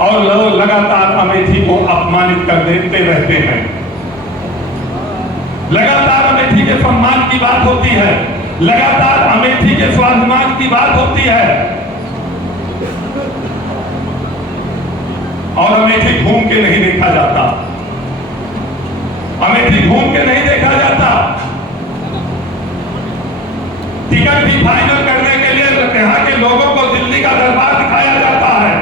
और लोग लगातार अमेठी को अपमानित कर देते रहते हैं। लगातार अमेठी के सम्मान की बात होती है, लगातार अमेठी के स्वाभिमान की बात होती है, और अमेठी घूम के नहीं देखा जाता, अमेठी घूम के नहीं देखा जाता। टिकट भी फाइनल करने के लिए यहाँ के लोगों को दिल्ली का दरबार दिखाया जाता है।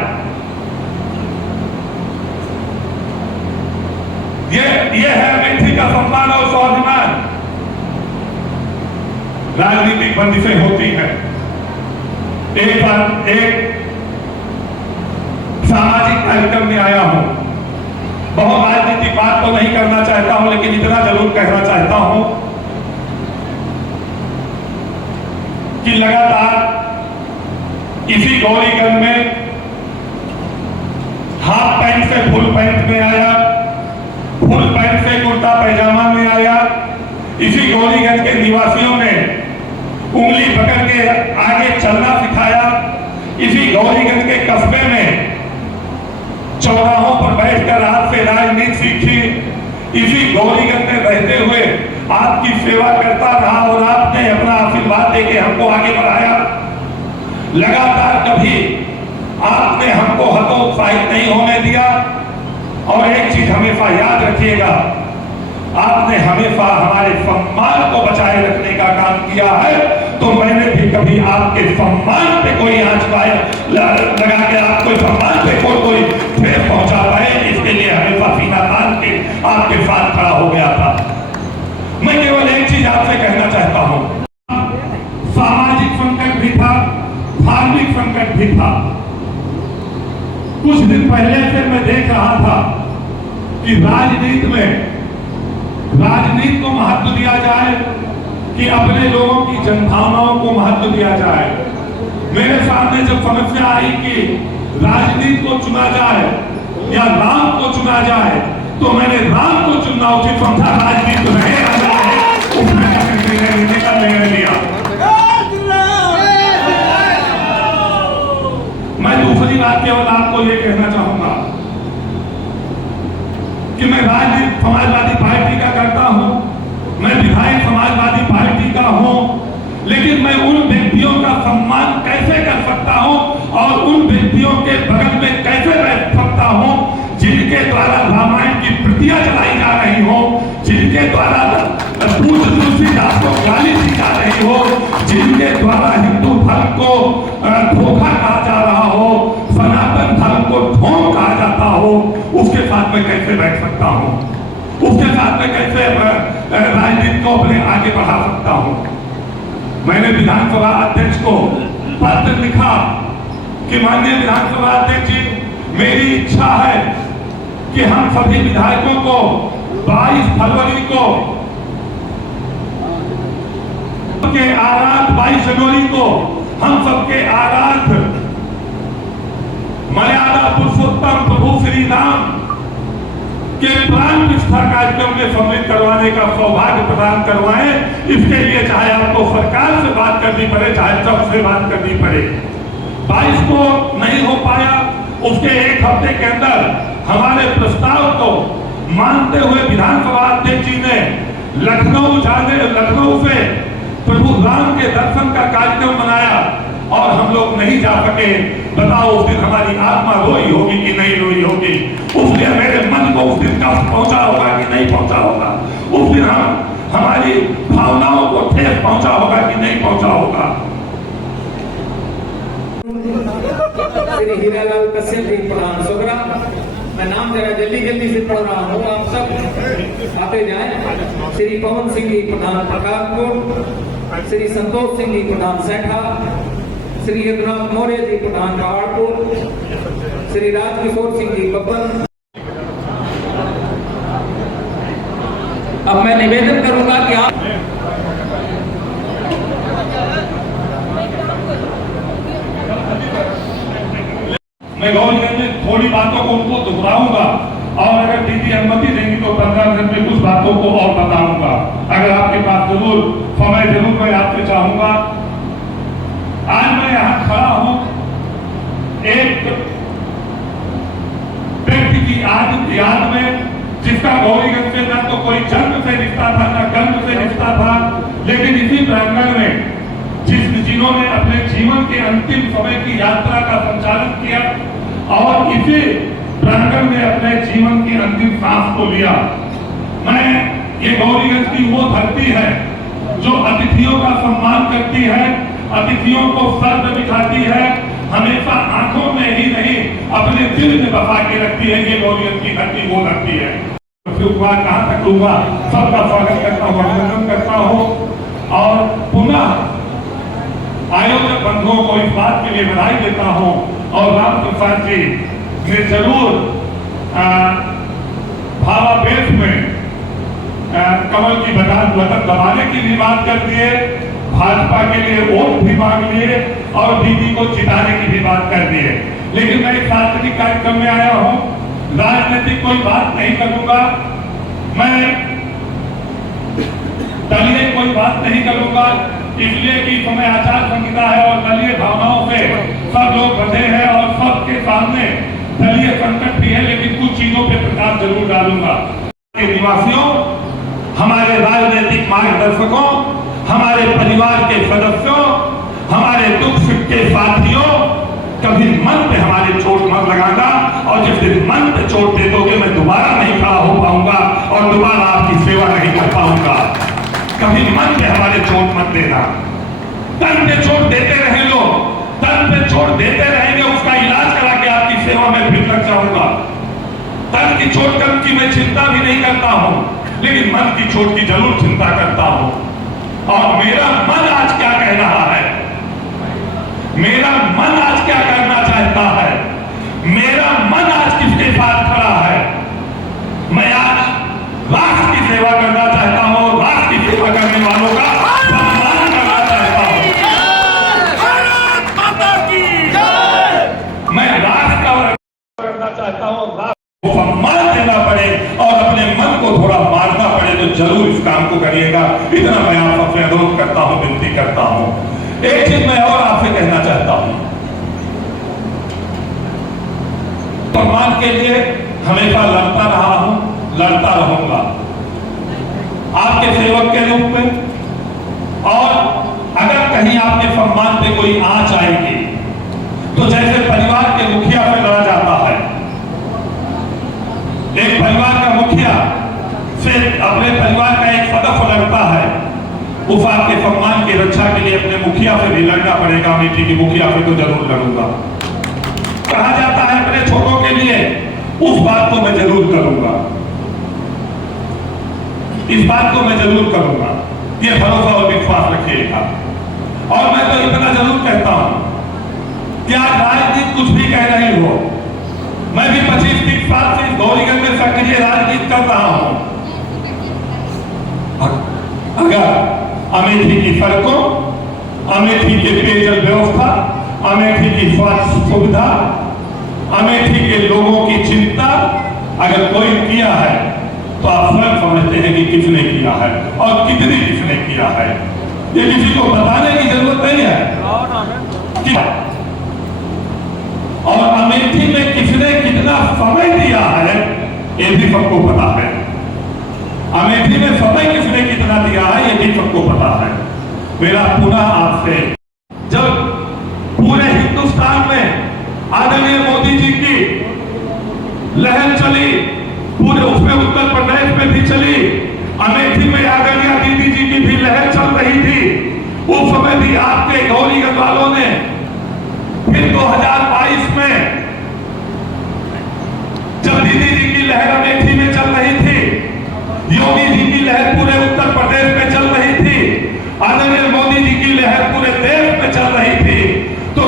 ये है अमेठी का सम्मान और स्वाभिमान। राजनीतिक बंदिशें होती हैं। एक बार एक सामाजिक कार्यक्रम में आया हूं, बहुत राजनीतिक बात तो नहीं करना चाहता हूं, लेकिन इतना जरूर कहना चाहता हूं कि लगातार इसी गौरीगंज में हाफ पैंट से फुल पैंट में आया, फुल पैंट से कुर्ता पैजामा में आया। इसी गौरीगंज के निवासियों ने उंगली पकड़ के आगे चलना सिखाया। इसी गौरीगंज के कस्बे में चौराहों पर बैठकर आपसे राजनीति सीखी। इसी गौरीगंज में रहते हुए आपकी सेवा करता रहा और आपने अपना आशीर्वाद देके हमको आगे बढ़ाया। लगातार कभी आपने हमको हतोत्साहित नहीं होने दिया। और एक चीज हमेशा याद रखिएगा, आपने हमेशा हमारे सम्मान को बचाए रखने का काम किया है। तो मैंने भी कभी आपके सम्मान पे कोई आंच लगा के आपको सम्मान पे कोई ठेस पहुंचा पाए, इसके लिए हमेशा सीना तान के आपके साथ खड़ा हो गया था। मैं केवल एक चीज आपसे कहना चाहता हूं, सामाजिक संकट भी था, धार्मिक संकट भी था। कुछ दिन पहले से मैं देख रहा था कि राजनीति को महत्व दिया जाए कि अपने लोगों की जनभावनाओं को महत्व दिया जाए। मेरे सामने जब समस्या आई कि राजनीति को चुना जाए या राम को चुना जाए, तो मैंने राम को चुनना उचित समझा। राजनीति तो नहीं निर्णय लिया। मैं दूसरी बात केवल आपको ये कहना चाहूंगा कि मैं राजनीति समाजवादी पार्टी का करता हूं, मैं विधायक समाजवादी पार्टी का हूं, लेकिन मैं उन व्यक्तियों का सम्मान कैसे कर सकता हूं और उन व्यक्तियों के बगल में कैसे रह सकता हूं जिनके द्वारा रामायण की प्रतियां चलाई जा रही हो, जिनके द्वारा तुलसीदास को गाली दी जा रही हो, जिनके द्वारा हिंदू धर्म को धोखा कहा जा रहा हो, सनातन धर्म को ढोंग कहा जाता हो, उसके साथ में कैसे बैठ सकता हूं, उसके साथ में कैसे राजनीति को अपने आगे बढ़ा सकता हूं। मैंने विधानसभा अध्यक्ष को पत्र लिखा कि माननीय विधानसभा अध्यक्ष जी, मेरी इच्छा है कि हम सभी विधायकों को 22 फरवरी को के आराध 22 जनवरी को हम सबके आराध मर्यादा पुरुषोत्तम प्रभु श्री राम के प्राण प्रतिष्ठा कार्यक्रम में सम्मिलित करवाने का सौभाग्य प्रदान करवाएं। इसके लिए चाहे आपको सरकार से बात करनी पड़े, चाहे सबसे बात करनी पड़े। 22 को नहीं हो पाया, उसके एक हफ्ते के अंदर हमारे प्रस्ताव को मानते हुए विधानसभा अध्यक्ष जी ने लखनऊ से प्रभु राम के दर्शन का कार्यक्रम बनाया और हम लोग नहीं जा सके। बताओ उस दिन हमारी आत्मा रोई होगी कि नहीं रोई होगी? उस दिन मेरे मन को उस दिन कष्ट पहुंचा होगा कि नहीं पहुंचा होगा? उस दिन हमारी भावनाओं को ठेस पहुंचा होगा कि नहीं पहुंचा होगा? श्री हीरालाल कश्यप जी प्रधान सोगरा, मैं नाम जरा जल्दी से पढ़ रहा हूँ, आप सब आते जाएं। श्री पवन सिंह जी प्रधान प्रकाशपुर, श्री संतोष सिंह जी प्रधान सैठा, श्री यदुनाथ मौर्य जी प्रधान पहाड़पुर, श्री राजकिशोर सिंह जी बब्बन। अब मैं निवेदन करूंगा कि आप मैं गौरीगंज में थोड़ी बातों को उनको दोहराऊंगा और अगर दीदी अनुमति देंगी तो 15 मिनट में कुछ बातों को और बताऊंगा। अगर आपके पास जरूर समय जरूर मैं आपसे चाहूंगा। आज मैं यहाँ खड़ा हूँ एक याद में, जिसका गौरीगंज से न तो कोई जन्म से रिश्ता था न कर्म से रिश्ता था, लेकिन इसी प्रांगण में जिन्होंने अपने जीवन के अंतिम समय की यात्रा का संचालन किया और इसी प्रांगण में अपने जीवन की अंतिम सांस को लिया। मैं ये गौरीगंज की वो धरती है जो अतिथियों का सम्मान करती है, अतिथियों को सर पे बिठाती है, हमेशा आंखों में ही नहीं अपने दिल में बसा के रखती है। ये गौरीगंज की धरती वो धरती है। कहाँ तक लूंगा, सबका स्वागत करता हूँ, अभिनंदन करता हूँ और पुनः आयोजक बंधुओं को इस बात के लिए बधाई देता हूं और राम प्रसाद जी ने जरूर भावावेश में कमल की बटन दबाने की भी बात कर दिए, भाजपा के लिए वोट भी मांग लिए और दीदी को जिताने की भी बात कर दिए। लेकिन मैं इस सार्वजनिक कार्यक्रम में आया हूं, राजनीतिक कोई बात नहीं करूंगा, मैं दलीय कोई बात नहीं करूंगा, इसलिए कि समय आचार संहिता है और दलीय भावनाओं से सब लोग बंधे हैं और सबके सामने दलीय संकट भी है, लेकिन कुछ चीजों पे प्रकाश जरूर डालूंगा। निवासियों, हमारे राजनीतिक मार्गदर्शकों, हमारे परिवार के सदस्यों, हमारे दुख सुख के साथियों, कभी मन पे हमारे चोट मत लगाना और जिस दिन मन पे चोट दे दोगे मैं दोबारा नहीं खड़ा हो पाऊंगा और दोबारा आपकी सेवा नहीं कर पाऊंगा। कभी मन पे हमारे चोट मत देना। तन पे चोट देते रहे लोग, तन पे चोट देते रहेंगे, उसका इलाज करा के आपकी सेवा में फिर लग जाऊंगा। तन की चोट कम की मैं चिंता भी नहीं करता हूं, लेकिन मन की चोट की जरूर चिंता करता हूं। और मेरा मन आज क्या कह रहा है, मेरा मन आज क्या करना चाहता है, मेरा मन आज किसके साथ खड़ा है। मैं आज राष्ट्र की सेवा करना चाहता हूं, राष्ट्र की सेवा करने वालों का सम्मान करना चाहता हूं। मैं राष्ट्र का करना चाहता हूं, राष्ट्र को सम्मान देना पड़े और अपने मन को थोड़ा मारना पड़े तो जरूर इस काम को करिएगा। इतना मैं आप सबसे अनुरोध करता हूं, विनती करता हूं। एक चीज मैं और आपसे कहना चाहता हूं, सम्मान के लिए हमेशा लड़ता रहा हूं, लड़ता रहूंगा आपके सेवक के रूप में। और अगर कहीं आपके सम्मान पे कोई आंच आएगी तो जैसे परिवार के मुखिया से लड़ा जाता है, एक परिवार का मुखिया से अपने परिवार का एक सदस्य लड़ता है, उस आपके सम्मान की रक्षा के लिए अपने मुखिया से भी लड़ना पड़ेगा। अमेठी की मुखिया से तो जरूर लड़ूंगा। कहा जाता है अपने छोटों के लिए, उस बात को मैं जरूर करूंगा, इस बात को मैं जरूर करूंगा। ये भरोसा और विश्वास रखिएगा। और मैं तो इतना जरूर कहता हूं कि आज राजनीति कुछ भी कह रही हो, मैं भी 25-30 साल से इस गौरीगंज में सक्रिय राजनीति कर रहा हूं। अगर अमेठी की सड़कों, अमेठी के पेयजल व्यवस्था, अमेठी की स्वास्थ्य सुविधा, अमेठी के लोगों की चिंता अगर कोई किया है तो आप स्वयं समझते हैं कि किसने किया है और कितने किसने किया है। ये किसी को बताने की जरूरत नहीं है। और अमेठी में किसने कितना समय दिया है ये भी सबको पता है। अमेठी में समय किसने कितना दिया है ये भी सबको पता है। मेरा पुनः आपसे, जब पूरे हिंदुस्तान में आदरणीय मोदी जी की लहर चली, पूरे उसमें उत्तर प्रदेश में भी चली, अमेठी में आदरणीय दीदी जी की भी लहर चल रही थी, उस समय भी आपके गौरीगंज वालों ने फिर 2022 में जब दीदी जी की लहर अमेठी में चल रही थी, योगी जी की लहर पूरे उत्तर प्रदेश में चल रही थी, आदरणीय मोदी जी की लहर पूरे देश में चल रही थी, तो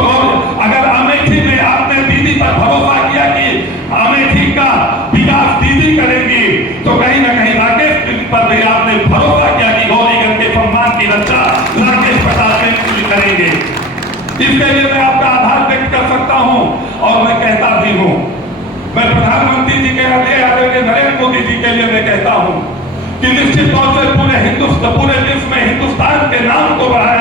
अगर अमेठी में आपने दीदी पर भरोसा किया कि अमेठी का विकास दीदी करेगी, तो कहीं ना कहीं राकेश पर भी आपने भरोसा किया कि गौरीगंज के सम्मान की रक्षा राकेश प्रसाद जी करेंगे। इसके लिए मैं आपका आभार व्यक्त कर सकता हूं और मैं कहता भी हूं, मैं प्रधानमंत्री जी के लिए, आदरणीय नरेंद्र मोदी जी के लिए मैं कहता हूं कि निश्चित तौर से पूरे विश्व में हिंदुस्तान के नाम को बढ़ाया